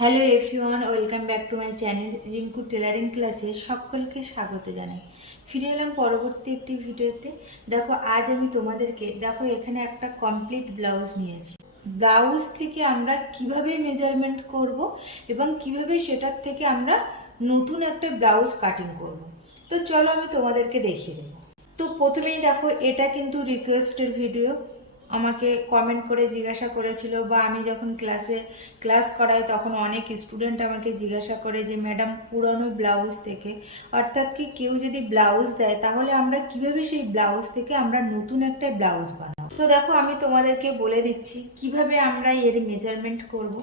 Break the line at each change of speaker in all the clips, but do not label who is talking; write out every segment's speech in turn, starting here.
Hello everyone, welcome back to my channel Rinku tailoring ক্লাসে সকলকে স্বাগত জানাই। ফিরে এলাম পরবর্তী একটি ভিডিওতে। দেখো, আজ আমি তোমাদেরকে, দেখো, এখানে একটা কমপ্লিট ব্লাউজ নিয়েছি। ব্লাউজ থেকে আমরা কীভাবে মেজারমেন্ট করব এবং কীভাবে সেটার থেকে আমরা নতুন একটা ব্লাউজ কাটিং করব। তো চলো আমি তোমাদেরকে দেখিয়ে দেবো। তো প্রথমেই দেখো, এটা কিন্তু রিকোয়েস্টের ভিডিও আমাকে কমেন্ট করে জিজ্ঞাসা করেছিল বা আমি যখন ক্লাসে ক্লাস করাই তখন অনেক স্টুডেন্ট আমাকে জিজ্ঞাসা করে যে ম্যাডাম পুরনো ব্লাউজ থেকে। অর্থাৎ কি কেউ যদি ব্লাউজ দেয়, তাহলে আমরা কীভাবে সেই ব্লাউজ থেকে আমরা নতুন একটা ব্লাউজ বানাবো? তো দেখো, আমি তোমাদেরকে বলে দিচ্ছি কীভাবে আমরা এর মেজারমেন্ট করব।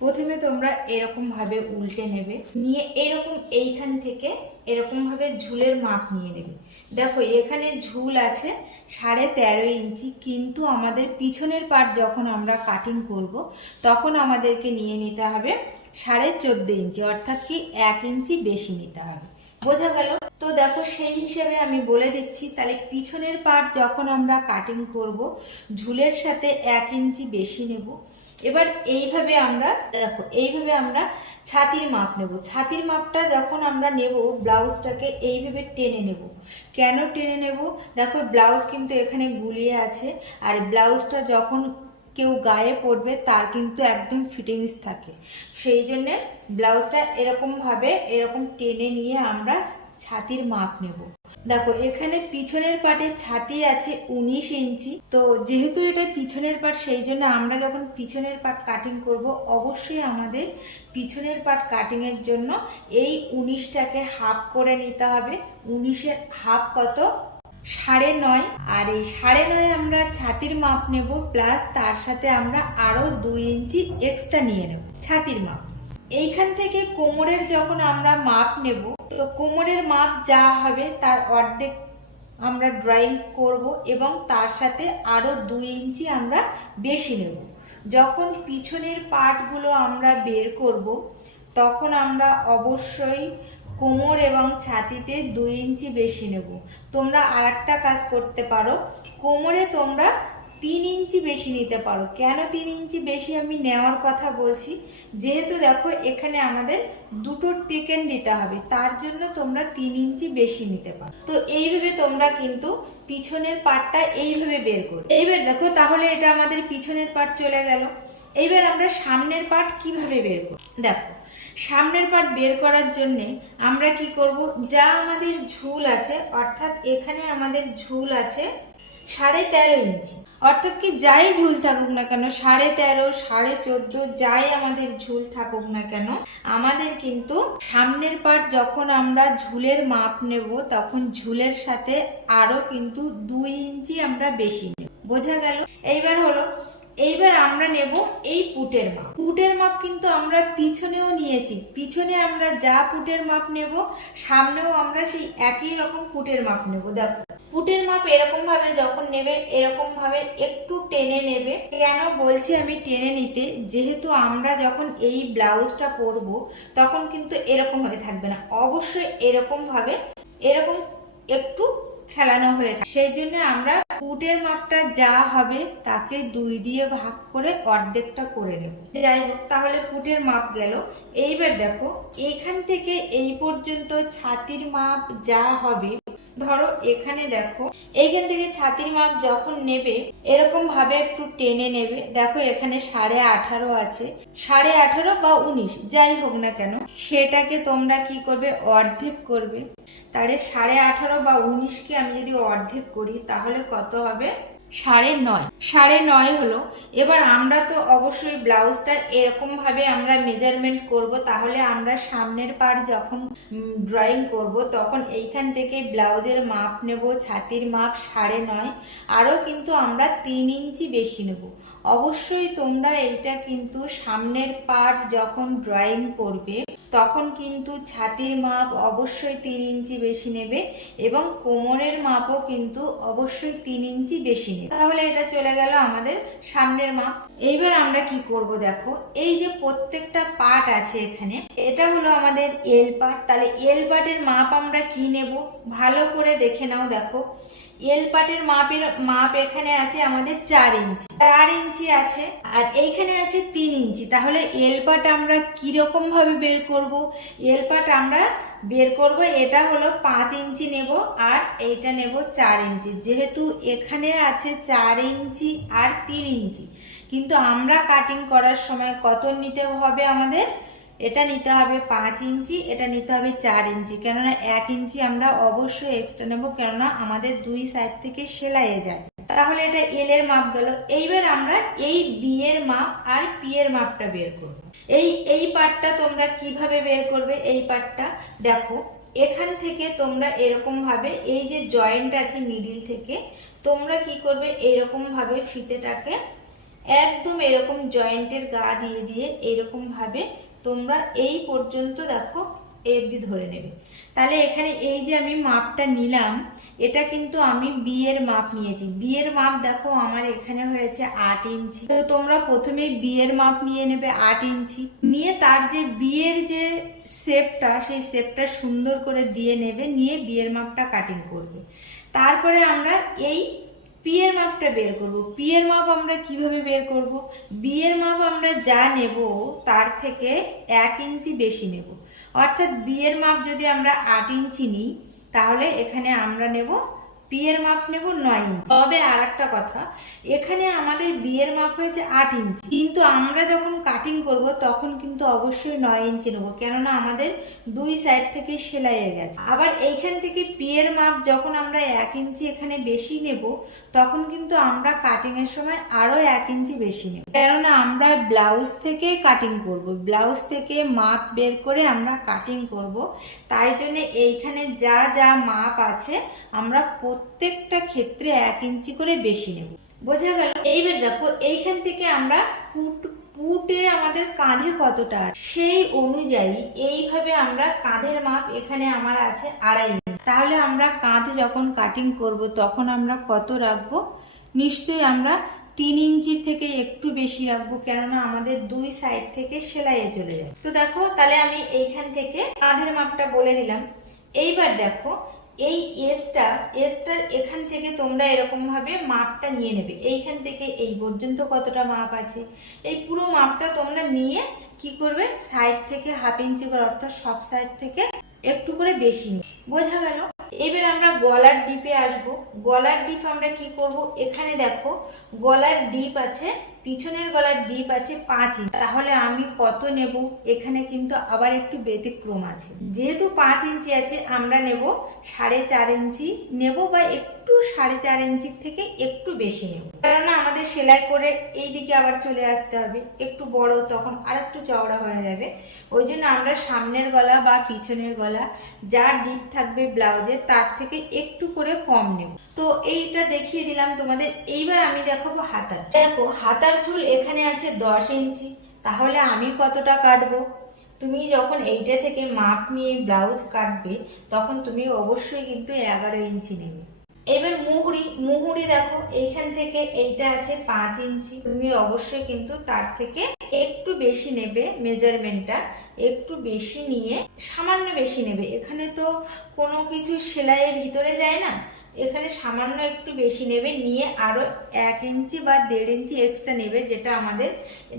প্রথমে তোমরা এরকম ভাবে উল্টে নেবে, নিয়ে এরকম এইখান থেকে এরকম ভাবে ঝুলের মাপ নিয়ে নেবে। দেখো, এখানে ঝুল আছে সাড়ে তেরো ইঞ্চি, কিন্তু আমাদের পিছনের পার্ট যখন আমরা কাটিং করব, তখন আমাদেরকে নিয়ে নিতে হবে সাড়ে চোদ্দ ইঞ্চি, অর্থাৎ কি এক ইঞ্চি বেশি নিতে হবে। বোঝা গেল? তো দেখো, সেই হিসেবে আমি বলে দিচ্ছি, তাহলে পিছনের পার্ট যখন আমরা কাটিং করব, ঝুলের সাথে এক ইঞ্চি বেশি নেব। এবার এইভাবে আমরা, দেখো, এইভাবে আমরা ছাতির মাপ নেব। ছাতির মাপটা যখন আমরা নেব, ব্লাউজটাকে এইভাবে টেনে নেব। কেন টেনে নেব? দেখো, ব্লাউজ কিন্তু এখানে গুলিয়ে আছে, আর ব্লাউজটা যখন কেউ গায়ে পড়বে তার কিন্তু একদম ফিটিংস থাকে। সেই জন্যে ব্লাউজটা এরকমভাবে, এরকম টেনে নিয়ে আমরা ছাতির মাপ নেব। দেখো, এখানে পিছনের পাটে ছাতি আছে উনিশ ইঞ্চি। তো যেহেতু এটা পিছনের পাট, সেই জন্য আমরা যখন পিছনের পাট কাটিং করব, অবশ্যই আমাদের পিছনের পাট কাটিং এর জন্য এই উনিশটাকে হাফ করে নিতে হবে। উনিশের হাফ কত? সাড়ে নয়। আর এই সাড়ে নয় আমরা ছাতির মাপ নেব প্লাস তার সাথে আমরা আরও দুই ইঞ্চি এক্সট্রা নিয়ে নেব, ছাতির মাপ। এইখান থেকে কোমরের যখন আমরা মাপ নেব, তো কোমরের মাপ যা হবে তার অর্ধেক আমরা ড্রয়িং করব এবং তার সাথে আরও দুই ইঞ্চি আমরা বেশি নেব। যখন পিছনের পার্টগুলো আমরা বের করব, তখন আমরা অবশ্যই কোমর এবং ছাতিতে দুই ইঞ্চি বেশি নেব। তোমরা আর কাজ করতে পারো। কোমরে তোমরা তিন ইঞ্চি বেশি নিতে পারো। কেন তিন ইঞ্চি বেশি আমি নেওয়ার কথা বলছি? যেহেতু দেখো, এখানে আমাদের দুটো টেকেন দিতে হবে, তার জন্য তোমরা তিন ইঞ্চি বেশি নিতে পারো। তো এইভাবে তোমরা কিন্তু পিছনের পার্টটা এইভাবে বের করো। এইবার দেখো, তাহলে এটা আমাদের পিছনের পার্ট চলে গেল। এইবার আমরা সামনের পার্ট কীভাবে বের করব? দেখো, সামনের পার্ট বের করার জন্য আমরা কি করব? যা আমাদের ঝুল আছে, অর্থাৎ এখানে আমাদের ঝুল আছে সাড়ে তেরো ইঞ্চি। অর্থাৎ কি যাই ঝুল থাকুক না কেন, সাড়ে তেরো, সাড়ে চোদ্দ, যাই আমাদের ঝুল থাকুক না কেন, আমাদের কিন্তু সামনের পার্ট যখন আমরা ঝুলের মাপ নেব, তখন ঝুলের সাথে আরও কিন্তু দুই ইঞ্চি আমরা বেশি নেব। বোঝা গেল? এইবার হলো, এইবার আমরা নেব এই পুটের মাপ। পুটের মাপ কিন্তু আমরা পিছনেও নিয়েছি। পিছনে আমরা যা পুটের মাপ নেব, সামনেও আমরা সেই একই রকম পুটের মাপ নেব। দেখো পুটের মাপ এরকম ভাবে যখন নেবে, এরকম ভাবে একটু টেনে নেবে। কেন বলছি আমি টেনে নিতে? যেহেতু আমরা যখন এই ব্লাউজটা পরবো, তখন কিন্তু এরকম ভাবে থাকবে না। অবশ্যই এরকম ভাবে, এরকম একটু খেলানো হয়ে থাকে। সেই জন্য আমরা ফুটের মাপটা যা হবে তাকে দুই দিয়ে ভাগ করে অর্ধেকটা করে নেব। যাই হোক, তাহলে পুটের মাপ গেল। এইবার দেখো, এখান থেকে এই পর্যন্ত ছাতির মাপ যা হবে ধরো এখানে দেখো, এইখান থেকে ছাতির মাপ যখন নেবে, এরকম ভাবে একটু টেনে নেবে। দেখো এখানে সাড়ে আঠারো আছে। সাড়ে আঠারো বা উনিশ, যাই হোক না কেন, সেটাকে তোমরা কি করবে? অর্ধেক করবে। তাহলে সাড়ে আঠারো বা উনিশকে আমি যদি অর্ধেক করি, তাহলে কত হবে? সাড়ে নয়। সাড়ে নয় হলো, এবার আমরা তো অবশ্যই ব্লাউজটা এরকম ভাবে আমরা মেজারমেন্ট করব, তাহলে আমরা সামনের পার যখন ড্রয়িং করব, তখন এইখান থেকে ব্লাউজের মাপ নেব, ছাতির মাপ সাড়ে নয়। আরও কিন্তু আমরা তিন ইঞ্চি বেশি নেব। অবশ্যই তোমরা এইটা কিন্তু সামনের পার যখন ড্রয়িং করবে তখন কিন্তু ছাতির মাপ অবশ্যই তিন ইঞ্চি বেশি নেবে এবং কোমরের মাপও কিন্তু অবশ্যই তিন ইঞ্চি বেশি নেবে। তাহলে এটা চলে গেল আমাদের সামনের মাপ। এইবার আমরা কি করব দেখো, এই যে প্রত্যেকটা পার্ট আছে এখানে, এটা হলো আমাদের এল পার্ট তাহলে এল পার্টের মাপ আমরা কি নেব? ভালো করে দেখে নাও দেখো। এল পাটের মাপের, মাপ এখানে আছে আমাদের চার ইঞ্চি। চার ইঞ্চি আছে, আর এইখানে আছে তিন ইঞ্চি। তাহলে এল পাট আমরা কীরকম ভাবে বের করব? এল পাট আমরা বের করব, এটা হলো পাঁচ ইঞ্চি নেব আর এইটা নেব চার ইঞ্চি। যেহেতু এখানে আছে চার ইঞ্চি আর তিন ইঞ্চি। কিন্তু আমরা কাটিং করার সময় কত নিতে হবে আমাদের? এটা নিতে হবে পাঁচ ইঞ্চি, এটা নিতে হবে চার ইঞ্চি। কেননা এক ইঞ্চি আমরা অবশ্যই এক্সট্রা নেব, কেননা আমাদের দুই সাইড থেকে সেলাইয়ে যায়। তাহলে এটা এল এর মাপ গেল। এইবার আমরা এই বি এর মাপ আর পি এর মাপটা বের করব। এই এই পার্টটা তোমরা কীভাবে বের করবে? এই পার্টটা দেখো, এখান থেকে তোমরা এরকম ভাবে এই যে জয়েন্ট আছে মিডিল থেকে, তোমরা কি করবে? এরকম ভাবে ফিতেটাকে একদম এরকম জয়েন্টের গা দিয়ে দিয়ে এরকম ভাবে তোমরা এই পর্যন্ত দেখো এবদি ধরে নেবে। তাহলে এখানে এই যে আমি মাপটা নিলাম, এটা কিন্তু আমি বিয়ের মাপ নিয়েছি। বিয়ের মাপ দেখো, আমার এখানে হয়েছে আট ইঞ্চি। তো তোমরা প্রথমে বিয়ের মাপ নিয়ে নেবে, আট ইঞ্চি। নিয়ে তার যে বিয়ের যে শেপটা সেই শেপটা সুন্দর করে দিয়ে নেবে, নিয়ে বিয়ের মাপটা কাটিং করবে। তারপরে আমরা এই পিয়ের মাপটা বের করব। পি এর মাপ আমরা কীভাবে বের করব? বি এর মাপ আমরা যা নেব, তার থেকে এক ইঞ্চি বেশি নেব। অর্থাৎ বি এর মাপ যদি আমরা আট ইঞ্চি নিই, তাহলে এখানে আমরা নেব বিয়ের মাপ নেব নয় ইঞ্চি। তবে আর একটা কথা, এখানে আমাদের বিয়ের মাপ হয়েছে আট ইঞ্চি। কিন্তু আমরা যখন কাটিং করব, তখন কিন্তু অবশ্যই নয় ইঞ্চি নেব। কেননা আমাদের দুই সাইড থেকে সেলাইয়ে গেছে। আবার এইখান থেকে পিয়ের মাপ যখন আমরা এক ইঞ্চি এখানে বেশি নেব, তখন কিন্তু আমরা কাটিং এর সময় আরও এক ইঞ্চি বেশি নেব। কেননা আমরা ব্লাউজ থেকে কাটিং করব। ব্লাউজ থেকে মাপ বের করে আমরা কাটিং করব। তাই জন্য এইখানে যা যা মাপ আছে, আমরা প্রত্যেকটা ক্ষেত্রে এক ইঞ্চি করে বেশি নেব। বোঝা গেল? এইবার দেখো, এইখান থেকে আমরা পুট, পুটে আমাদের কাঁধে কতটা সেই অনুযায়ী এইভাবে আমরা কাঁধের মাপ এখানে আমার আছে আড়াই তাহলে আমরা কাঁধে যখন কাটিং করব, তখন আমরা কত রাখব? নিশ্চয়ই আমরা তিন ইঞ্চি থেকে একটু বেশি রাখব, কেননা আমাদের দুই সাইড থেকে সেলাইয়ে চলে যায় তো দেখো, তাহলে আমি এইখান থেকে কাঁধের মাপটা বলে দিলাম। এইবার দেখো এই এসটা এসটার এখান থেকে তোমরা এরকমভাবে মাপটা নিয়ে নেবে। এইখান থেকে এই পর্যন্ত কতটা মাপ আছে? এই পুরো মাপটা তোমরা নিয়ে কি করবে? সাইড থেকে হাফ ইঞ্চি করে, অর্থাৎ সব সাইড থেকে একটু করে বেশি নিয়ে। বোঝা গেল? এবার আমরা গলার ডিপে আসব। গলার ডিপ আমরা কি করব? এখানে দেখো, গলার ডিপ আছে পিছনের গলার ডিপ আছে পাঁচ ইঞ্চি। তাহলে আমি কত নেব? এখানে কিন্তু আবার একটু ব্যতিক্রম আছে। যেহেতু পাঁচ ইঞ্চি আছে, আমরা নেব সাড়ে চার ইঞ্চি। নেব বা একটু সাড়ে চার ইঞ্চির থেকে একটু বেশি নেব। কেননা আমাদের সেলাই করে এই দিকে আবার চলে আসতে হবে। একটু বড়, তখন আর একটু চওড়া হয়ে যাবে। ওই জন্য আমরা সামনের গলা বা পিছনের গলা, যা ডিপ থাকবে ব্লাউজের তার থেকে একটু করে কম নেব। তো এইটা দেখিয়ে দিলাম তোমাদের। এইবার আমি দেখাবো হাতার। দেখো, হাতার চুল এখানে আছে দশ ইঞ্চি। তাহলে আমি কতটা কাটবো? তুমি যখন এইটা থেকে মাপ নিয়ে ব্লাউজ কাটবে, তখন তুমি অবশ্যই কিন্তু এগারো ইঞ্চি নেবে। এবার মুহুরি মুহুরি দেখো, এইখান থেকে এইটা আছে পাঁচ ইঞ্চি। তুমি অবশ্যই কিন্তু তার থেকে একটু বেশি নেবে মেজারমেন্টটা, একটু বেশি নিয়ে সামান্য বেশি নেবে। এখানে তো কোনো কিছু সেলাইয়ের ভিতরে যায় না। এখানে সামান্য একটু বেশি নেবে, নিয়ে আরও এক ইঞ্চি বা দেড় ইঞ্চি এক্সট্রা নেবে যেটা আমাদের,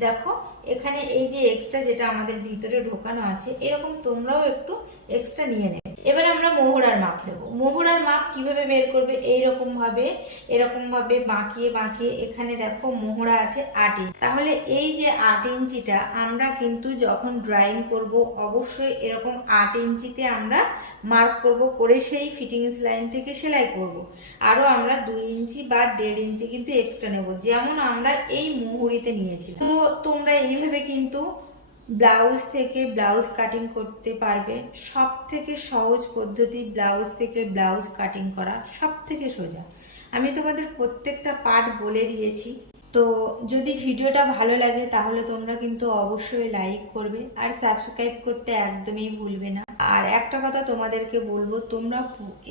দেখো, এখানে এই যে এক্সট্রা যেটা আমাদের ভিতরে ঢোকানো আছে, এরকম তোমরাও একটু এক্সট্রা নিয়ে নেবে। এবার আমরা মোহরার মাপ নেব। মোহরার মাপ কীভাবে বের করবে? এইরকম ভাবে, এরকম ভাবে বাঁকিয়ে বাঁকিয়ে এখানে দেখো মোহরা আছে আট ইঞ্চি। তাহলে এই যে আট ইঞ্চিটা আমরা কিন্তু যখন ড্রয়িং করব, অবশ্যই এরকম আট ইঞ্চিতে আমরা মার্ক করব, করে সেই ফিটিংস লাইন থেকে সেলাই করব। আরও আমরা দুই ইঞ্চি বা দেড় ইঞ্চি কিন্তু এক্সট্রা নেব। যেমন আমরা এই মুহুরিতে নিয়েছি তো তোমরা এইভাবে কিন্তু ব্লাউজ থেকে ব্লাউজ কাটিং করতে পারবে। সব থেকে সহজ পদ্ধতি ব্লাউজ থেকে ব্লাউজ কাটিং করা সব থেকে সোজা। আমি তোমাদের প্রত্যেকটা পার্ট বলে দিয়েছি। তো যদি ভিডিওটা ভালো লাগে তাহলে তোমরা কিন্তু অবশ্যই লাইক করবে আর সাবস্ক্রাইব করতে একদমই ভুলবে না। আর একটা কথা তোমাদেরকে বলব, তোমরা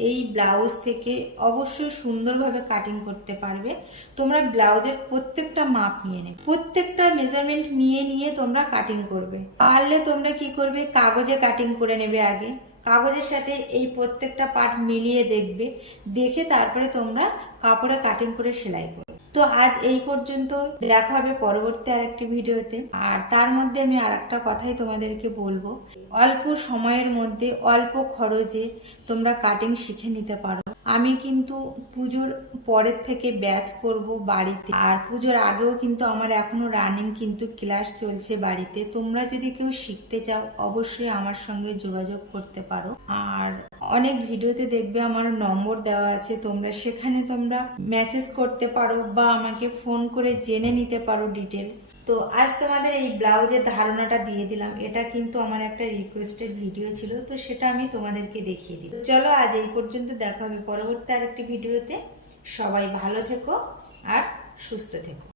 এই ব্লাউজ থেকে অবশ্যই সুন্দরভাবে কাটিং করতে পারবে। তোমরা ব্লাউজের প্রত্যেকটা মাপ নিয়ে নেবে। প্রত্যেকটা মেজারমেন্ট নিয়ে নিয়ে তোমরা কাটিং করবে। পারলে তোমরা কি করবে? কাগজে কাটিং করে নেবে আগে। কাগজের সাথে এই প্রত্যেকটা পার্ট মিলিয়ে দেখবে। দেখে তারপরে তোমরা কাপড়ে কাটিং করে সেলাই করবে। তো আজ এই পর্যন্ত। দেখা হবে পরবর্তী আরেকটি ভিডিওতে। আর তার মধ্যে আমি আর একটা কথাই তোমাদেরকে বলব। অল্প সময়ের মধ্যে অল্প খরচে তোমরা কাটিং শিখে নিতে পারো। আমি কিন্তু পুজোর পরের থেকে ব্যাচ করব বাড়িতে। আর পুজোর আগেও কিন্তু আমার এখনও রানিং কিন্তু ক্লাস চলছে বাড়িতে। তোমরা যদি কেউ শিখতে চাও, অবশ্যই আমার সঙ্গে যোগাযোগ করতে পারো। আর অনেক ভিডিওতে দেখবে আমার নম্বর দেওয়া আছে। তোমরা সেখানে তোমরা মেসেজ করতে পারো বা আমাকে ফোন করে জেনে নিতে পারো ডিটেলস তো আজ তোমাদের এই ব্লাউজের ধারণাটা দিয়ে দিলাম। এটা কিন্তু আমার একটা রিকোয়েস্টেড ভিডিও ছিল, তো সেটা আমি তোমাদেরকে দেখিয়ে দিই। চলো আজ এই পর্যন্ত দেখা হবে পরবর্তী আরেকটি ভিডিওতে সবাই ভালো থেকো আর সুস্থ থেকো।